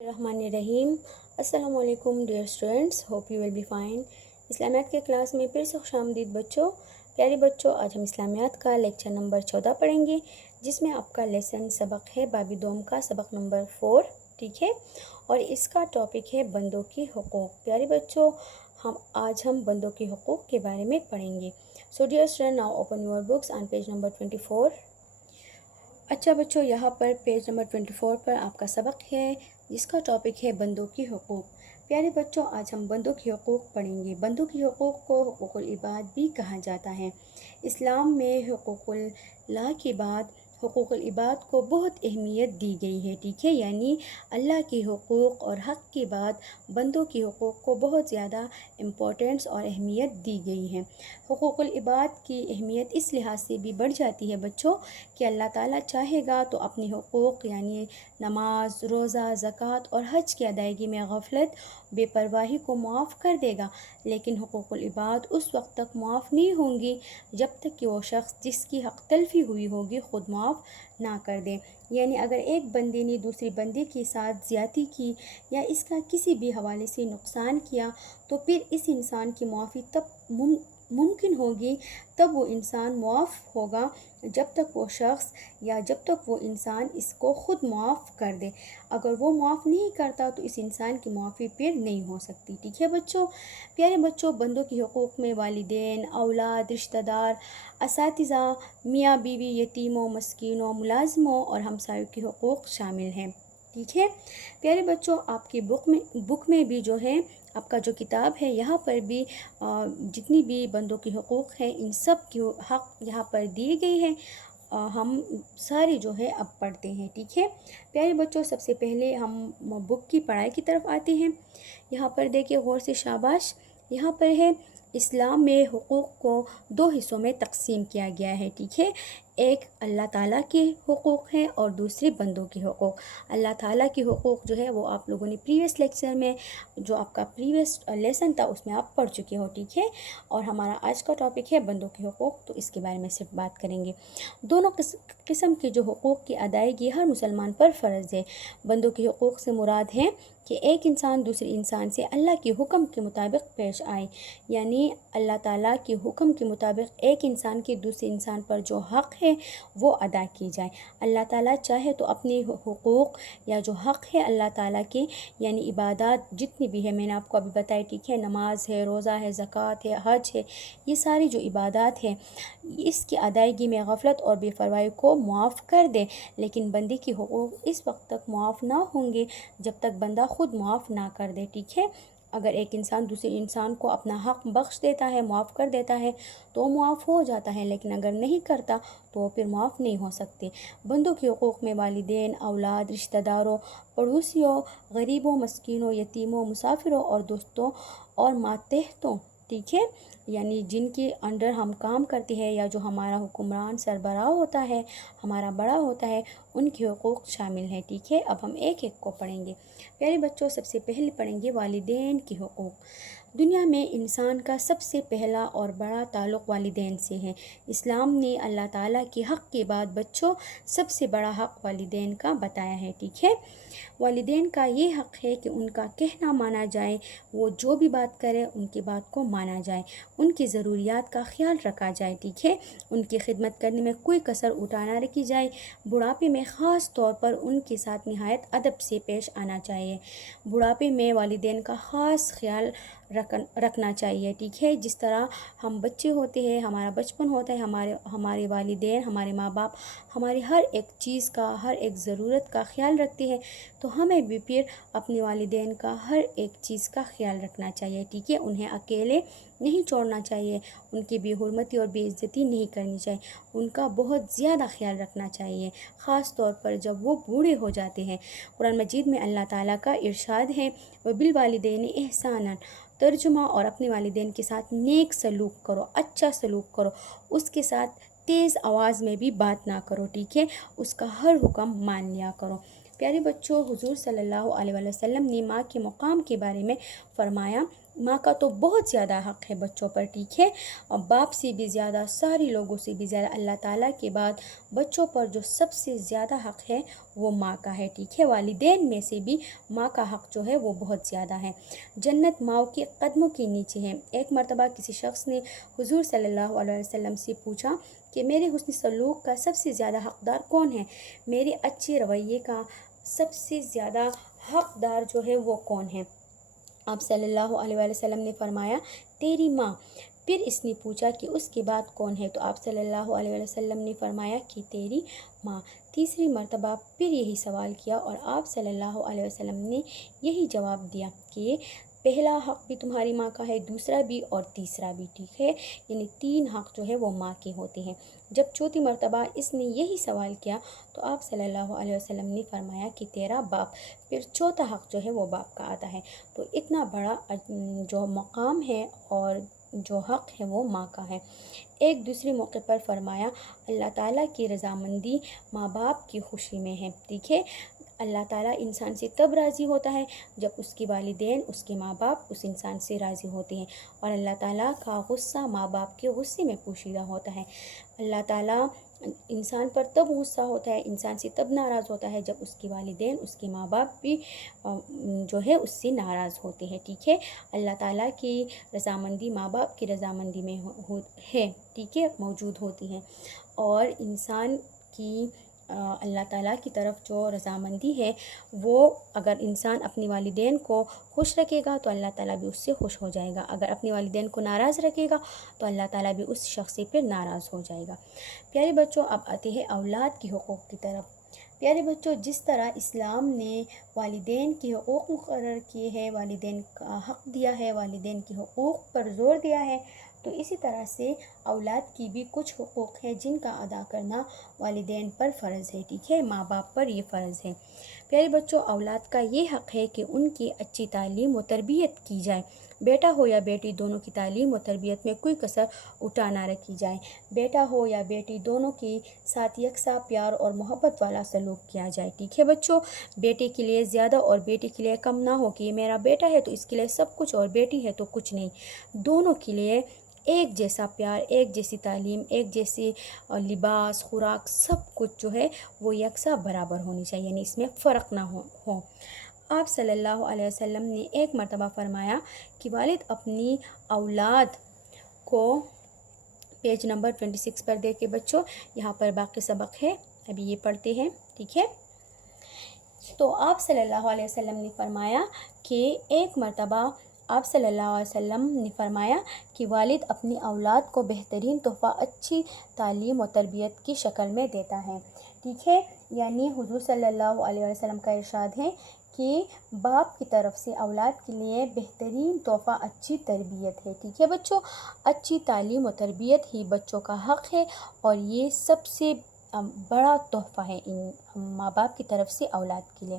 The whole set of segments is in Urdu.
الرحمن الرحیم۔ السلام علیکم dear students, hope you will be fine. اسلامیات کے کلاس میں پھر سے خوش آمدید بچوں۔ پیارے بچوں، آج ہم اسلامیات کا لیکچر نمبر 14 پڑھیں گے، جس میں آپ کا لیسن سبق ہے بابی دوم کا سبق نمبر 4، ٹھیک ہے، اور اس کا ٹاپک ہے بندوں کی حقوق۔ پیارے بچوں، آج ہم بندوں کے حقوق کے بارے میں پڑھیں گے۔ So dear student, now open your books on page number 24۔ اچھا بچوں، یہاں پر پیج نمبر 24 پر آپ کا سبق ہے جس کا ٹاپک ہے بندوں کی حقوق۔ پیارے بچوں، آج ہم بندوں کی حقوق پڑھیں گے۔ بندوں کی حقوق کو حقوق العباد بھی کہا جاتا ہے۔ اسلام میں حقوق اللہ کے بعد حقوق العباد کو بہت اہمیت دی گئی ہے، ٹھیک ہے، یعنی اللہ کے حقوق اور حق کے بعد بندوں کی حقوق کو بہت زیادہ امپورٹنس اور اہمیت دی گئی ہے۔ حقوق العباد کی اہمیت اس لحاظ سے بھی بڑھ جاتی ہے بچوں کہ اللہ تعالیٰ چاہے گا تو اپنی حقوق یعنی نماز، روزہ، زکوٰۃ اور حج کی ادائیگی میں غفلت، بے پرواہی کو معاف کر دے گا، لیکن حقوق العباد اس وقت تک معاف نہیں ہوں گی جب تک کہ وہ شخص جس کی حق تلفی ہوئی ہوگی خود معاف نہ کر دے۔ یعنی اگر ایک بندے نے دوسری بندے کے ساتھ زیادتی کی یا اس کا کسی بھی حوالے سے نقصان کیا تو پھر اس انسان کی معافی تب ممکن ہوگی، تب وہ انسان معاف ہوگا جب تک وہ شخص یا جب تک وہ انسان اس کو خود معاف کر دے۔ اگر وہ معاف نہیں کرتا تو اس انسان کی معافی پھر نہیں ہو سکتی، ٹھیک ہے بچوں۔ پیارے بچوں، بندوں کی حقوق میں والدین، اولاد، رشتہ دار، اساتذہ، میاں بیوی، یتیموں، مسکینوں، ملازموں اور ہمسایوں کے حقوق شامل ہیں، ٹھیک ہے۔ پیارے بچوں، آپ کی بک میں بھی جو ہے، آپ کا جو کتاب ہے، یہاں پر بھی جتنی بھی بندوں کے حقوق ہیں ان سب کی حق یہاں پر دیے گئے ہیں۔ ہم سارے جو ہے اب پڑھتے ہیں، ٹھیک ہے۔ پیارے بچوں، سب سے پہلے ہم بک کی پڑھائی کی طرف آتے ہیں۔ یہاں پر دیکھیں غور سے، شاباش، یہاں پر ہے اسلام میں حقوق کو 2 حصوں میں تقسیم کیا گیا ہے، ٹھیک ہے۔ ایک اللہ تعالیٰ کے حقوق ہیں اور دوسری بندوں کے حقوق۔ اللہ تعالیٰ کے حقوق جو ہے وہ آپ لوگوں نے پریویس لیکچر میں، جو آپ کا پریویس لیسن تھا اس میں آپ پڑھ چکے ہو، ٹھیک ہے، اور ہمارا آج کا ٹاپک ہے بندوں کے حقوق، تو اس کے بارے میں صرف بات کریں گے۔ دونوں قسم کے جو حقوق کی ادائیگی ہر مسلمان پر فرض ہے۔ بندوں کے حقوق سے مراد ہے کہ ایک انسان دوسرے انسان سے اللہ کے حکم کے مطابق پیش آئے، یعنی اللہ تعالیٰ کے حکم کے مطابق ایک انسان کے دوسرے انسان پر جو حق ہے وہ ادا کی جائے۔ اللہ تعالیٰ چاہے تو اپنے حقوق یا جو حق ہے اللہ تعالیٰ کے، یعنی عبادات جتنی بھی ہے، میں نے آپ کو ابھی بتایا، ٹھیک ہے، نماز ہے، روزہ ہے، زکوٰۃ ہے، حج ہے، یہ ساری جو عبادات ہیں اس کی ادائیگی میں غفلت اور بے پرواہی کو معاف کر دے، لیکن بندے کی حقوق اس وقت تک معاف نہ ہوں گے جب تک بندہ خود معاف نہ کر دے، ٹھیک ہے۔ اگر ایک انسان دوسرے انسان کو اپنا حق بخش دیتا ہے، معاف کر دیتا ہے تو معاف ہو جاتا ہے، لیکن اگر نہیں کرتا تو وہ پھر معاف نہیں ہو سکتے۔ بندوں کے حقوق میں والدین، اولاد، رشتہ داروں، پڑوسیوں، غریبوں، مسکینوں، یتیموں، مسافروں اور دوستوں اور ماتحتوں، ٹھیک ہے، یعنی جن کے انڈر ہم کام کرتے ہیں یا جو ہمارا حکمران سربراہ ہوتا ہے، ہمارا بڑا ہوتا ہے، ان کے حقوق شامل ہیں، ٹھیک ہے۔ اب ہم ایک ایک کو پڑھیں گے۔ پیارے بچوں، سب سے پہلے پڑھیں گے والدین کے حقوق۔ دنیا میں انسان کا سب سے پہلا اور بڑا تعلق والدین سے ہے۔ اسلام نے اللہ تعالیٰ کے حق کے بعد بچوں سب سے بڑا حق والدین کا بتایا ہے، ٹھیک ہے۔ والدین کا یہ حق ہے کہ ان کا کہنا مانا جائے، وہ جو بھی بات کرے ان کی بات کو مانا جائے، ان کی ضروریات کا خیال رکھا جائے، ٹھیک ہے، ان کی خدمت کرنے میں کوئی کسر اٹھانا رکھی جائے، بڑھاپے میں خاص طور پر ان کے ساتھ نہایت ادب سے پیش آنا چاہیے۔ بڑھاپے میں والدین کا خاص خیال رکھنا چاہیے، ٹھیک ہے۔ جس طرح ہم بچے ہوتے ہیں، ہمارا بچپن ہوتا ہے، ہمارے والدین، ہمارے ماں باپ ہماری ہر ایک چیز کا، ہر ایک ضرورت کا خیال رکھتے ہیں، تو ہمیں بھی پھر اپنے والدین کا ہر ایک چیز کا خیال رکھنا چاہیے، ٹھیک ہے۔ انہیں اکیلے نہیں چھوڑنا چاہیے، ان کی بے حرمتی اور بے عزتی نہیں کرنی چاہیے، ان کا بہت زیادہ خیال رکھنا چاہیے، خاص طور پر جب وہ بوڑھے ہو جاتے ہیں۔ قرآن مجید میں اللہ تعالیٰ کا ارشاد ہے، وَبِالْوَالِدَيْنِ إِحْسَانًا، ترجمہ، اور اپنے والدین کے ساتھ نیک سلوک کرو، اچھا سلوک کرو، اس کے ساتھ تیز آواز میں بھی بات نہ کرو، ٹھیک ہے، اس کا ہر حکم مان لیا کرو۔ پیارے بچوں، حضور صلی اللہ علیہ وسلم نے ماں کے مقام کے بارے میں فرمایا، ماں کا تو بہت زیادہ حق ہے بچوں پر، ٹھیک ہے، اور باپ سے بھی زیادہ، سارے لوگوں سے بھی زیادہ اللہ تعالیٰ کے بعد بچوں پر جو سب سے زیادہ حق ہے وہ ماں کا ہے، ٹھیک ہے۔ والدین میں سے بھی ماں کا حق جو ہے وہ بہت زیادہ ہے۔ جنت ماؤں کے قدموں کے نیچے ہے۔ ایک مرتبہ کسی شخص نے حضور صلی اللہ علیہ وسلم سے پوچھا کہ میرے حسن سلوک کا سب سے زیادہ حقدار کون ہے، میرے اچھے رویے کا سب سے زیادہ حقدار جو ہے وہ کون ہے؟ آپ صلی اللہ علیہ وسلم نے فرمایا تیری ماں۔ پھر اس نے پوچھا کہ اس کے بعد کون ہے؟ تو آپ صلی اللہ علیہ وسلم نے فرمایا کہ تیری ماں۔ تیسری مرتبہ پھر یہی سوال کیا اور آپ صلی اللہ علیہ وسلم نے یہی جواب دیا کہ پہلا حق بھی تمہاری ماں کا ہے، دوسرا بھی اور تیسرا بھی، ٹھیک ہے، یعنی 3 حق جو ہے وہ ماں کے ہوتے ہیں۔ جب چوتھی مرتبہ اس نے یہی سوال کیا تو آپ صلی اللہ علیہ وسلم نے فرمایا کہ تیرا باپ۔ پھر چوتھا حق جو ہے وہ باپ کا آتا ہے۔ تو اتنا بڑا جو مقام ہے اور جو حق ہے وہ ماں کا ہے۔ ایک دوسرے موقع پر فرمایا اللہ تعالیٰ کی رضامندی ماں باپ کی خوشی میں ہے، ٹھیک ہے۔ اللہ تعالیٰ انسان سے تب راضی ہوتا ہے جب اس کے والدین، اس کے ماں باپ اس انسان سے راضی ہوتے ہیں، اور اللہ تعالیٰ کا غصہ ماں باپ کے غصے میں پوشیدہ ہوتا ہے۔ اللہ تعالیٰ انسان پر تب غصہ ہوتا ہے، انسان سے تب ناراض ہوتا ہے جب اس کے والدین، اس کے ماں باپ بھی جو ہے اس سے ناراض ہوتے ہیں، ٹھیک ہے۔ اللہ تعالیٰ کی رضامندی ماں باپ کی رضامندی میں ہے، ٹھیک ہے، موجود ہوتی ہے، اور انسان کی اللہ تعالیٰ کی طرف جو رضامندی ہے وہ اگر انسان اپنے والدین کو خوش رکھے گا تو اللہ تعالیٰ بھی اس سے خوش ہو جائے گا، اگر اپنے والدین کو ناراض رکھے گا تو اللہ تعالیٰ بھی اس شخص سے پھر ناراض ہو جائے گا۔ پیارے بچوں، اب آتے ہیں اولاد کی حقوق کی طرف۔ پیارے بچوں، جس طرح اسلام نے والدین کے حقوق مقرر کیے ہیں، والدین کا حق دیا ہے، والدین کے حقوق پر زور دیا ہے، تو اسی طرح سے اولاد کی بھی کچھ حقوق ہے جن کا ادا کرنا والدین پر فرض ہے، ٹھیک ہے، ماں باپ پر یہ فرض ہے۔ پیارے بچوں، اولاد کا یہ حق ہے کہ ان کی اچھی تعلیم و تربیت کی جائے۔ بیٹا ہو یا بیٹی، دونوں کی تعلیم و تربیت میں کوئی کسر اٹھا نہ رکھی جائے۔ بیٹا ہو یا بیٹی، دونوں کے ساتھ یکساں پیار اور محبت والا سلوک کیا جائے، ٹھیک ہے بچوں۔ بیٹے کے لیے زیادہ اور بیٹی کے لیے کم نہ ہو کہ یہ میرا بیٹا ہے تو اس کے لیے سب کچھ اور بیٹی ہے تو کچھ نہیں۔ دونوں کے لیے ایک جیسا پیار، ایک جیسی تعلیم، ایک جیسی لباس، خوراک، سب کچھ جو ہے وہ یکساں برابر ہونی چاہیے، یعنی اس میں فرق نہ ہو۔ آپ صلی اللہ علیہ وسلم نے ایک مرتبہ فرمایا کہ والد اپنی اولاد کو، پیج نمبر 26 پر دیکھے بچوں، یہاں پر باقی سبق ہے، ابھی یہ پڑھتے ہیں، ٹھیک ہے۔ تو آپ صلی اللہ علیہ وسلم نے فرمایا کہ ایک مرتبہ آپ صلی اللہ علیہ وسلم نے فرمایا کہ والد اپنی اولاد کو بہترین تحفہ اچھی تعلیم و تربیت کی شکل میں دیتا ہے، ٹھیک ہے، یعنی حضور صلی اللہ علیہ وسلم کا ارشاد ہے کہ باپ کی طرف سے اولاد کے لیے بہترین تحفہ اچھی تربیت ہے، ٹھیک ہے بچوں۔ اچھی تعلیم و تربیت ہی بچوں کا حق ہے اور یہ سب سے بڑا تحفہ ہے ان ماں باپ کی طرف سے اولاد کے لیے۔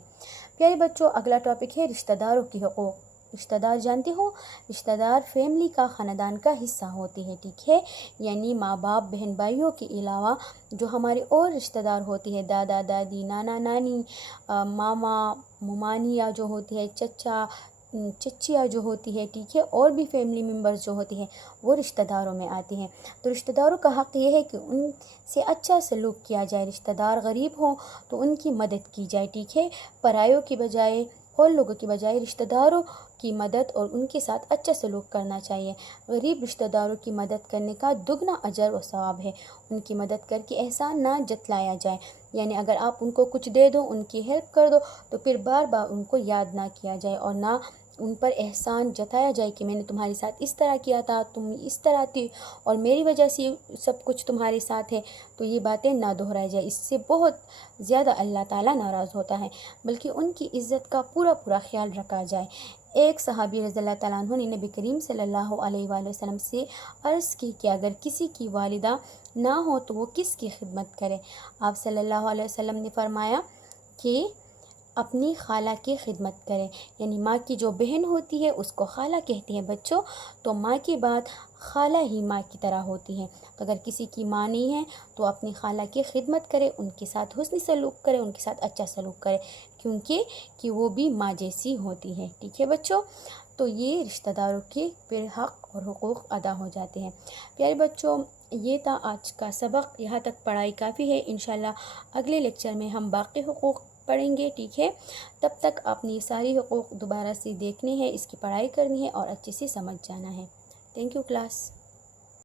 پیارے بچوں، اگلا ٹاپک ہے رشتہ داروں کی حقوق۔ رشتہ دار جانتے ہو، رشتہ دار فیملی کا، خاندان کا حصہ ہوتے ہیں، ٹھیک ہے، یعنی ماں باپ، بہن بھائیوں کے علاوہ جو ہمارے اور رشتہ دار ہوتے ہیں، دادا دادی، نانا نانی، ماما ممانیاں جو ہوتی ہے، چچا چچیاں جو ہوتی ہے، ٹھیک ہے، اور بھی فیملی ممبرز جو ہوتے ہیں وہ رشتہ داروں میں آتے ہیں۔ تو رشتہ داروں کا حق یہ ہے کہ ان سے اچھا سلوک کیا جائے، رشتہ دار غریب ہوں تو ان کی مدد کی جائے، ٹھیک ہے، پرایوں کی بجائے، اور لوگوں کی بجائے رشتہ داروں کی مدد اور ان کے ساتھ اچھا سلوک کرنا چاہیے۔ غریب رشتہ داروں کی مدد کرنے کا دگنا اجر و ثواب ہے۔ ان کی مدد کر کے احسان نہ جتلایا جائے، یعنی اگر آپ ان کو کچھ دے دو، ان کی ہیلپ کر دو تو پھر بار بار ان کو یاد نہ کیا جائے اور نہ ان پر احسان جتایا جائے کہ میں نے تمہارے ساتھ اس طرح کیا تھا، تم اس طرح تھی اور میری وجہ سے سب کچھ تمہارے ساتھ ہے، تو یہ باتیں نہ دہرائی جائے، اس سے بہت زیادہ اللہ تعالیٰ ناراض ہوتا ہے، بلکہ ان کی عزت کا پورا خیال رکھا جائے۔ ایک صحابی رضی اللہ تعالیٰ عنہ نے نبی کریم صلی اللہ علیہ وآلہ وسلم سے عرض کی کہ اگر کسی کی والدہ نہ ہو تو وہ کس کی خدمت کرے؟ آپ صلی اللہ علیہ وسلم نے فرمایا کہ اپنی خالہ کی خدمت کرے، یعنی ماں کی جو بہن ہوتی ہے اس کو خالہ کہتے ہیں بچوں، تو ماں کے بعد خالہ ہی ماں کی طرح ہوتی ہیں، تو اگر کسی کی ماں نہیں ہے تو اپنی خالہ کی خدمت کرے، ان کے ساتھ حسن سلوک کرے، ان کے ساتھ اچھا سلوک کرے، کیونکہ وہ بھی ماں جیسی ہوتی ہے، ٹھیک ہے بچوں۔ تو یہ رشتہ داروں کے پھر حق اور حقوق ادا ہو جاتے ہیں۔ پیارے بچوں، یہ تھا آج کا سبق، یہاں تک پڑھائی کافی ہے۔ انشاءاللہ اگلے لیکچر میں ہم باقی حقوق پڑھیں گے، ٹھیک ہے؟ تب تک آپ نے یہ ساری حقوق دوبارہ سے دیکھنے ہیں، اس کی پڑھائی کرنی ہے اور اچھے سے سمجھ جانا ہے۔ Thank you class.